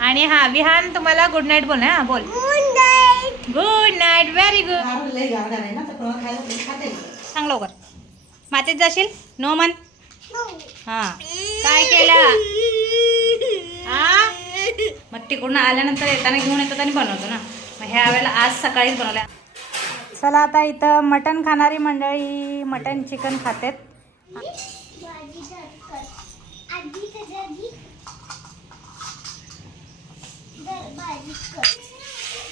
आणि हा विहान तुम्हाला गुड नाईट बोल. ना हा बोल गुड नाईट व्हेरी गुड सांग लवकर. मातीत जाशील? नो मन हा. काय केलं? हा मग तिकडून आल्यानंतर येताना घेऊन येतात आणि बनवतो ना. मग ह्या वेळेला आज सकाळीच बनवल्या. चला आता इथं मटण खाणारी मंडळी मटण चिकन खातेत.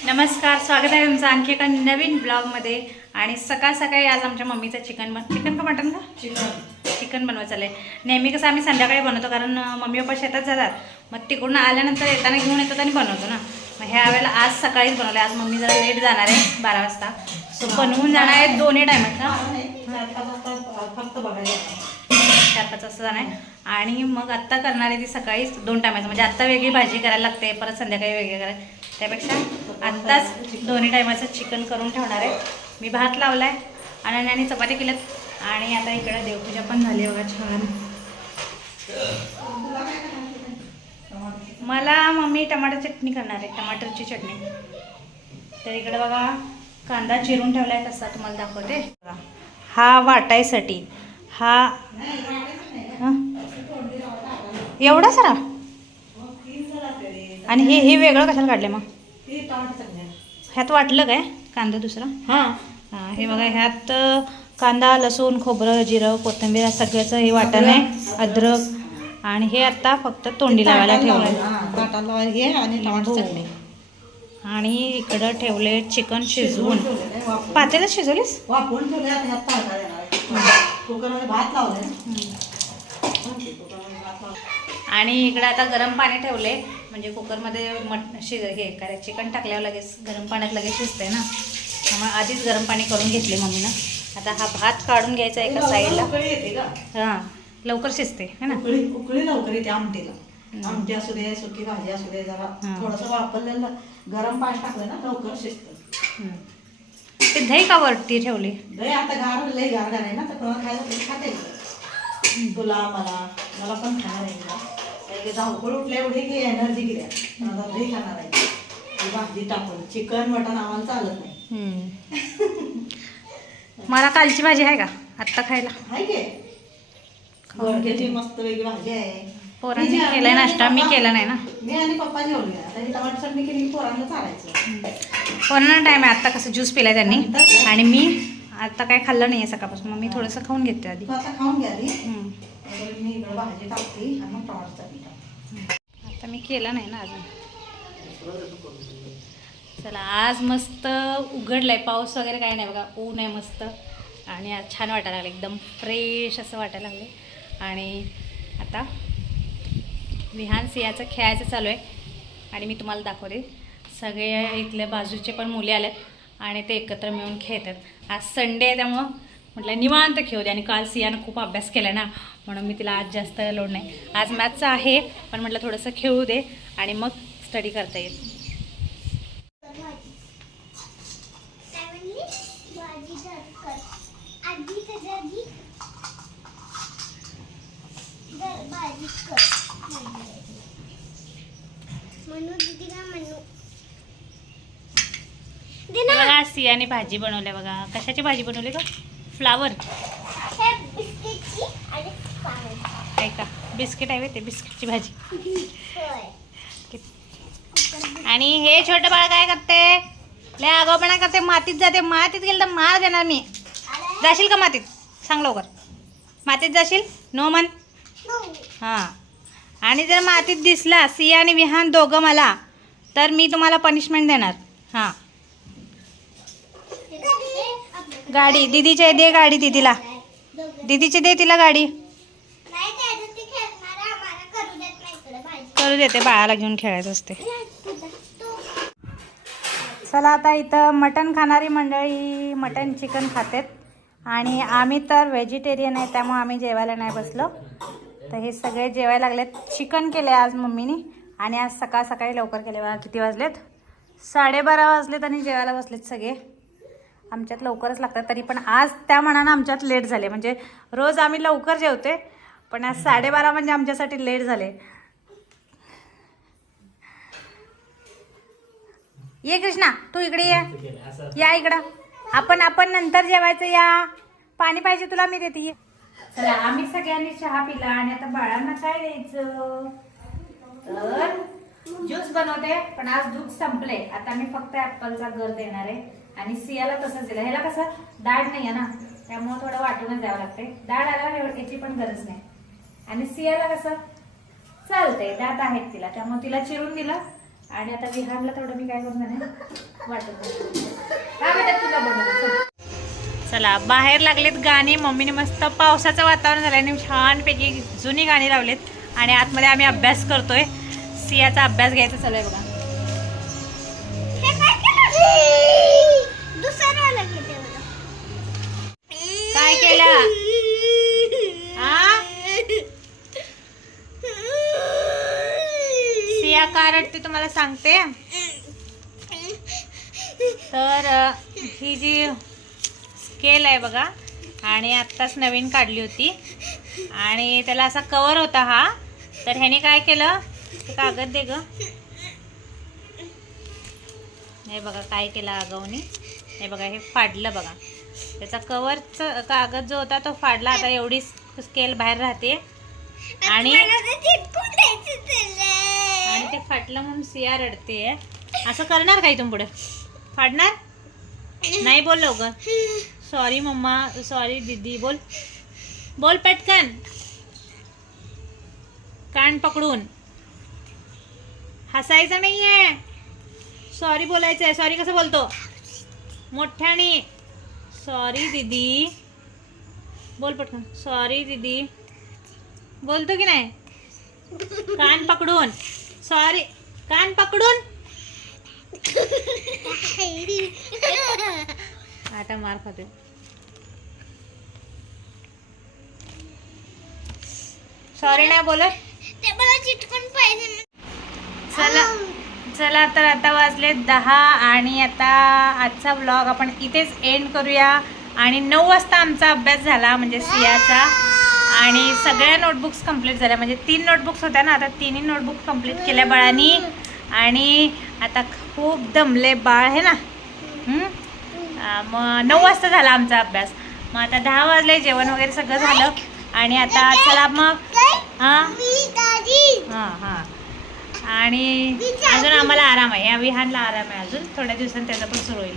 नमस्कार स्वागत आहे तुमचं आणखी एका नवीन ब्लॉगमध्ये. आणि सकाळ सकाळी आज आमच्या मम्मीचं चिकन बन चिकन का मटन का? चिकन. चिकन बनवायचं आहे नेहमी कसं आम्ही संध्याकाळी बनवतो कारण मम्मी पप्पा शेतात जातात. मग तिकडून आल्यानंतर येताना घेऊन येतात आणि बनवतो ना. मग ह्या वेळेला आज सकाळीच बनवलं आज मम्मी जरा लेट जाणार आहे बारा वाजता. सो बनवून जाणार आहे दोन्ही टायमाचा फक्त बघायला चार पाच वाजता जाणार आहे आणि मग आत्ता करणार आहे ती सकाळीच दोन टायमाचं म्हणजे आत्ता वेगळी भाजी करायला लागते परत संध्याकाळी वेगळी करायला त्यापेक्षा आत्ताच दोन्ही टायमाचं चिकन करून ठेवणार आहे. मी भात लावला आहे अनन्याने चपाती केल्यात. आणि आता इकडं देवपूजा पण झाली आहे बघा छान. मला मम्मी टमाटर चटणी करणार आहे टमाटरची चटणी. तर इकडं बघा कांदा चिरून ठेवला आहे तसा तुम्हाला दाखवते. हा वाटायसाठी. हा. हं? एवढा सारा? आणि हे हे वेगळं कशाला काढले मग? ह्यात वाटलं काय? कांदा दुसरा? हां. हां हे बघा ह्यात कांदा लसूण खोबरं जिरं कोथिंबीर सगळ्याचं हे वाटण आहे. अद्रक. आणि हे आता फक्त तोंडी लावायला ठेवलं हे आणि इकडं ठेवले चिकन शिजवून. पातेला शिजवलीस? कुकरमध्ये भात लावलाय कुकरमध्ये भात लावलाय. आणि इकडं आता गरम पाणी ठेवले म्हणजे कुकरमध्ये मट शिज हे काय चिकन टाकल्यावर लगेच गरम पाण्यात लगेच शिजते ना. त्यामुळे आधीच गरम पाणी करून घेतले मम्मीनं. आता हा भात काढून घ्यायचा एका साईडला. हां लवकर शिजते है ना? उकळी उकळी लवकर येते आमटीला. आमटी असू दे सुकी भाजी असू दे जरा. थोडस वापरलेलं गरम पाणी टाकलं ना लवकर शिजतं. ते दही का वरती ठेवली? दही आता गार लय गार आहे ना तर कोणाला खायला तरी खाते. तुला मला मला पण खाणार आहे का काही धावपळ उठल्या एवढी की एनर्जी गेल्या आता दही खाणार आहे. ती भाजी टाकून. चिकन मटन आम्हाला चालत नाही. मला कालची भाजी आहे का? आत्ता खायला. हाय के? मस्त वेगळी भाजी आहे. पोरांनी केलाय नाश्ता, मी केला नाही ना. मी आणि पप्पा जेवली आता ही टमाटर चटणी केली पोरांना चालायचं. कोरोना टाईम आहे. आत्ता कसं ज्यूस पिलाय त्यांनी. आणि मी आता काय खाल्लं नाही आहे सकाळपासून. मग मी थोडंसं खाऊन घेते आधी. आता खाऊन मी आता केलं नाही ना अजून. चला आज मस्त उघडलंय. पाऊस वगैरे काय नाही बघा. ऊन आहे मस्त. आणि आज छान वाटायला लागलं. एकदम फ्रेश असं वाटायला लागले. आणि आता विहान सिंहाचं खेळायचं चालू आहे. आणि मी तुम्हाला दाखवते. सगळे इथल्या बाजूचे पण मुले आल्यात आणि ते एकत्र मिळून खेळतात. आज संडे आहे त्यामुळं म्हटलं निवांत खेळू दे आणि काल सियानं खूप अभ्यास केला ना म्हणून मी तिला आज जास्त लोड नाही. आज मॅथचं आहे पण म्हटलं थोडंसं खेळू दे आणि मग स्टडी करता येईल मनू दीदी ना मनू हे बघा सियाने भाजी बनवल्या बघा. कशाची भाजी बनवली का फ्लावर हे बिस्किटची आणि पाण्याची आहे का बिस्किट आहे ते बिस्किटची भाजी. आणि हे छोटं बाळ काय करते? लय आगाऊपणा करते मातीत जाते. मातीत गेलं तर मार देणार मी. जाशील का मातीत? सांग लवकर. मातीत जाशील? नो मन हां. आणि जर मातीत दिसला सिया आणि विहान दोघं मला तर मी तुम्हाला पनिशमेंट देणार. हां. गाडी. दिदीचे दे गाडी दिदीला. दिदीचे दे तिला गाडी. करू देते बाळाला घेऊन खेळायचं असते. चला आता इथं मटण खाणारी मंडळी मटण चिकन खातेत. आणि आम्ही तर व्हेजिटेरियन आहे त्यामुळे आम्ही जेवायला नाही बसलो. तर हे सगळे जेवायला लागलेत. चिकन केले आज मम्मीनी. आणि आज सकाळ सकाळी लवकर केले किती वाजलेत? साडेबारा वाजलेत आणि जेवायला बसलेत सगळे. आमच्यात लवकरच लागतात. तरी पण आज त्या मनानं आमच्यात लेट झाले. म्हणजे रोज आम्ही लवकर जेवते पण आज साडेबारा म्हणजे आमच्यासाठी लेट झाले. ये कृष्णा तू इकडे ये. या इकडं. आपण आपण नंतर जेवायचं. या. पाणी पाहिजे तुला मी देते. ये. चला आम्ही सगळ्यांनी चहा पिला आणि आता बाळांना काय द्यायचं? तर ज्यूस बनवते पण आज दूध संपले आता मी फक्त ऍपलचा घर देणार आहे. आणि सियाला तसंच दिलं. ह्याला कसं डाळ नाही आहे ना त्यामुळे थोडं वाटूनच द्यावं लागते दाढ आल्यावर याची पण गरज नाही. आणि सियाला कसं चालतंय दात आहेत तिला त्यामुळे तिला चिरून दिलं. आणि आता विहारला थोडं मी काय करून आहे वाटत काय तुला चला. बाहेर लागलेत गाणी. मम्मीने मस्त पावसाचं वातावरण झालं आणि छानपैकी जुनी गाणी लावलेत. आणि आतमध्ये आम्ही अभ्यास करतोय. सियाचा अभ्यास घ्यायचा चालू आहे बघा. काय केलं सिया का रडते तुम्हाला सांगते? तर ही जी स्केल आहे बघा आणि आत्ताच नवीन काढली होती. आणि त्याला असा कवर होता हा. तर ह्याने काय केलं? कागद दे ग. हे बघा काय केलं आगाऊनी हे बघा हे फाडलं बघा. त्याचा कवरचा कागद जो होता तो फाडला. आता एवढी स्केल बाहेर राहते. आणि. आणि ते फाटलं म्हणून सिया रडते. असं करणार का इथून पुढे? फाडणार? नाही बोल लवकर. सॉरी मम्मा सॉरी दीदी बोल. बोल पटकन. कान पकडून. हसायचं नाहीये. सॉरी बोलायचं आहे सॉरी कसं बोलतो? मोठ्याने. सॉरी दीदी. बोल पटकन. सॉरी दीदी. बोलतो की नाही? कान पकडून. सॉरी. कान पकडून. आता मार खाते. सॉरी नाही बोलत. ते मला चिटकून पाहिजे. चला. चला तर आता वाजले दहा आणि आता आजचा ब्लॉग आपण इथेच एंड करूया. आणि नऊ वाजता आमचा अभ्यास झाला म्हणजे सियाचा. आणि सगळ्या नोटबुक्स कंप्लीट झाल्या. म्हणजे तीन नोटबुक्स होत्या ना आता तिन्ही नोटबुक कंप्लीट केल्या बाळांनी. आणि आता खूप दमले बाळ आहे ना. मग नऊ वाजता झाला आमचा अभ्यास. मग आता दहा वाजले जेवण वगैरे सगळं झालं. आणि आता चला मग. हां? हां हां. आणि अजून आम्हाला आराम आहे. या विहानला आराम आहे अजून. थोड्या दिवसांनी त्याचा पण सुरू होईल.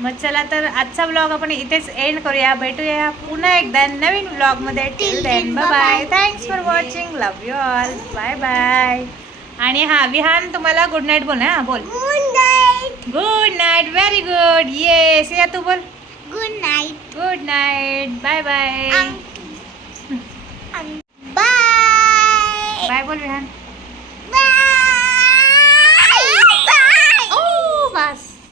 मग चला तर आजचा ब्लॉग आपण इथेच एंड करूया. भेटूया पुन्हा एकदा नवीन ब्लॉगमध्ये till then bye thanks for watching love you all bye bye आणि हा विहान तुम्हाला गुड नाईट बोल ना बोल. Good night good night very good yes या तू बोल. Good night good night bye bye bye bye बोल विहान.